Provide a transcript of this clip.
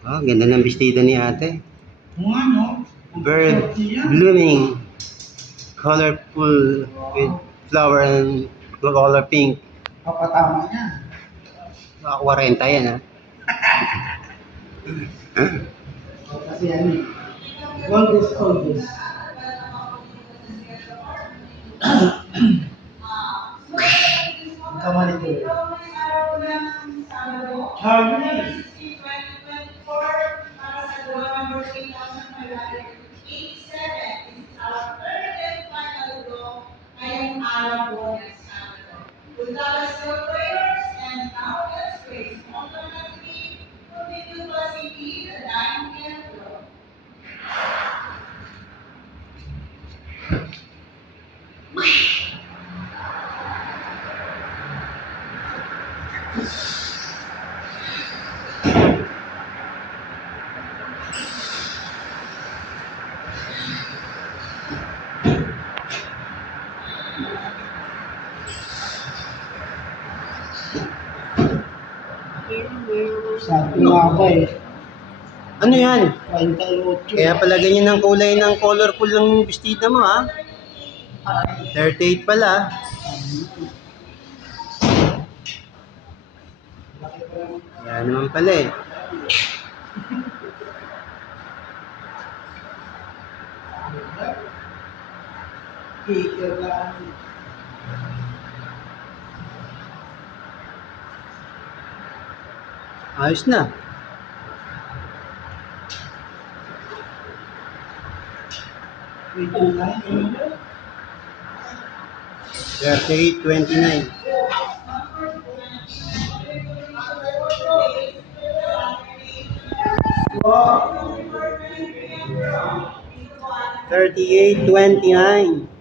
Oh, ganda ng bestida ni ate. Kung ano, Bird blooming, colorful with flower and color pink. kapatama niya. Mga 40 yan, ha? Kasi ano, oldest, oldest. Kamali ko. Harmony. With our still prayers, and now let's praise automatically continue passively the 9 p.m. flow. Sabi nga ba eh, Ano yan? 48. Kaya pala ganyan ang kulay ng colorful ng bestida mo, ha? 38 pala. Yan naman pala eh. Kikir lang. Ayos na. Ito na yun. 38-29. Wow. 38-29.